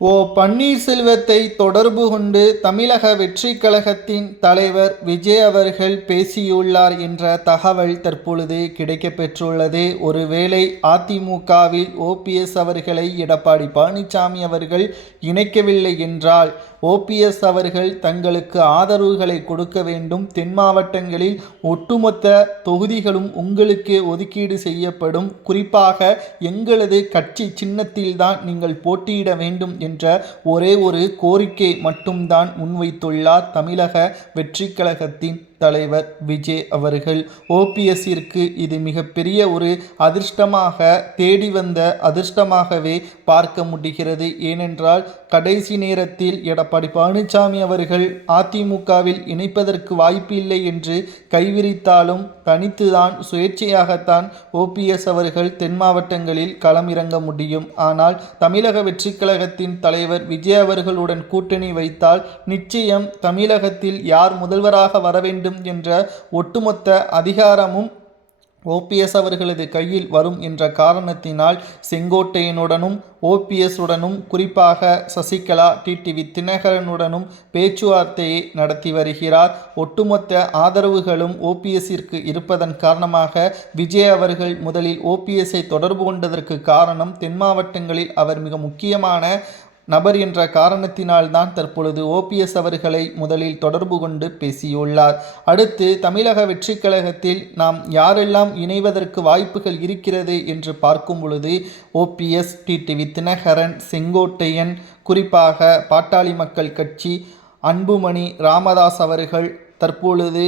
ஓ பன்னீர்செல்வத்தை தொடர்பு கொண்டு தமிழக வெற்றி கழகத்தின் தலைவர் விஜய் அவர்கள் பேசியுள்ளார் என்ற தகவல் தற்பொழுது கிடைக்கப்பெற்றுள்ளது. ஒருவேளை அதிமுகவில் ஓபிஎஸ் அவர்களை எடப்பாடி பழனிசாமி அவர்கள் இணைக்கவில்லை என்றால் ஓபிஎஸ் அவர்கள் தங்களுக்கு ஆதரவுகளை கொடுக்க வேண்டும். தென் மாவட்டங்களில் ஒட்டுமொத்த தொகுதிகளும் உங்களுக்கு ஒதுக்கீடு செய்யப்படும். குறிப்பாக எங்களது கட்சி சின்னத்தில்தான் நீங்கள் போட்டியிட வேண்டும் என்ற ஒரே ஒரு கோரிக்கை மட்டும்தான் முன்வைத்துள்ளார் தமிழக வெற்றிக் கழகத்தின் தலைவர் விஜய் அவர்கள் ஓபிஎஸ்ஸிற்கு இது மிகப்பெரிய ஒரு அதிர்ஷ்டமாக தேடி வந்த அதிர்ஷ்டமாகவே பார்க்க முடிகிறது. ஏனென்றால் கடைசி நேரத்தில் எடப்பாடி பழனிசாமி அவர்கள் அதிமுகவில் இணைப்பதற்கு வாய்ப்பு இல்லை என்று கைவிரித்தாலும் தனித்துதான் சுயேட்சையாகத்தான் ஓபிஎஸ் அவர்கள் தென் மாவட்டங்களில் களமிறங்க முடியும். ஆனால் தமிழக வெற்றி கழகத்தின் தலைவர் விஜய் அவர்களுடன் கூட்டணி வைத்தால் நிச்சயம் தமிழகத்தில் யார் முதல்வராக வர வேண்டும் என்ற ஒட்டுமொத்த அதிகாரமும் ஓபிஎஸ் அவர்களது கையில் வரும் என்ற காரணத்தினால் செங்கோட்டையனுடனும் ஓபிஎஸ் உடனும் குறிப்பாக சசிகலா டிடிவி தினகரனுடனும் பேச்சுவார்த்தையை நடத்தி வருகிறார். ஒட்டுமொத்த ஆதரவுகளும் ஓபிஎஸ்ஸிற்கு இருப்பதன் காரணமாக விஜய் அவர்கள் முதலில் ஓபிஎஸ்ஸை தொடர்பு கொண்டதற்கு காரணம் தென் மாவட்டங்களில் அவர் மிக முக்கியமான நபர் என்ற காரணத்தினால்தான் தற்பொழுது ஓபிஎஸ் அவர்களை முதலில் தொடர்பு கொண்டு பேசியுள்ளார். அடுத்து தமிழக வெற்றிக் கழகத்தில் நாம் யாரெல்லாம் இணைவதற்கு வாய்ப்புகள் இருக்கிறது என்று பார்க்கும் பொழுது ஓபிஎஸ் டிடிவி தினகரன் செங்கோட்டையன் குறிப்பாக பாட்டாளி மக்கள் கட்சி அன்புமணி ராமதாஸ் அவர்கள் தற்பொழுது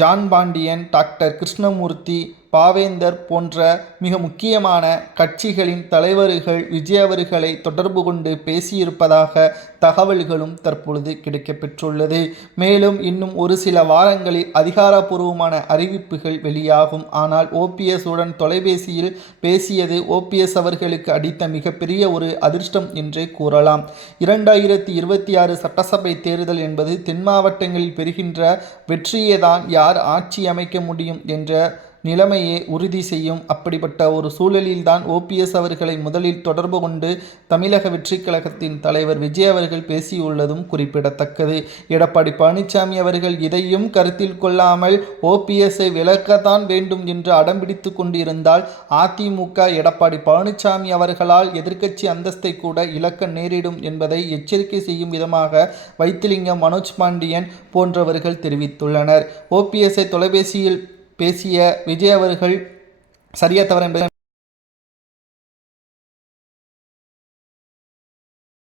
ஜான் பாண்டியன் டாக்டர் கிருஷ்ணமூர்த்தி பாவேந்தர் போன்ற மிக முக்கியமான கட்சிகளின் தலைவர்கள் விஜய் அவர்களை தொடர்பு கொண்டு பேசியிருப்பதாக தகவல்களும் தற்பொழுது கிடைக்கப்பெற்றுள்ளது. மேலும் இன்னும் ஒரு சில வாரங்களில் அதிகாரப்பூர்வமான அறிவிப்புகள் வெளியாகும். ஆனால் ஓபிஎஸ் உடன் தொலைபேசியில் பேசியது ஓபிஎஸ் அவர்களுக்கு அடித்த மிகப்பெரிய ஒரு அதிர்ஷ்டம் என்றே கூறலாம். இரண்டாயிரத்தி இருபத்தி ஆறு சட்டசபை தேர்தல் என்பது தென் மாவட்டங்களில் பெறுகின்ற வெற்றியை தான் யார் ஆட்சி அமைக்க முடியும் என்ற நிலைமையை உறுதி செய்யும். அப்படிப்பட்ட ஒரு சூழலில்தான் ஓபிஎஸ் அவர்களை முதலில் தொடர்பு கொண்டு தமிழக வெற்றிக் கழகத்தின் தலைவர் விஜய் அவர்கள் பேசியுள்ளதும் குறிப்பிடத்தக்கது. எடப்பாடி பழனிசாமி அவர்கள் இதையும் கருத்தில் கொள்ளாமல் ஓபிஎஸ்ஐ விலக்கத்தான் வேண்டும் என்று அடம்பிடித்து கொண்டிருந்தால் அதிமுக எடப்பாடி பழனிசாமி அவர்களால் எதிர்க்கட்சி அந்தஸ்தை கூட இழக்க நேரிடும் என்பதை எச்சரிக்கை செய்யும் விதமாக வைத்திலிங்கம் மனோஜ் பாண்டியன் போன்றவர்கள் தெரிவித்துள்ளனர். ஓபிஎஸ்ஐ தொலைபேசியில் பேசிய விஜய் அவர்கள் சரியா தவறு என்பதை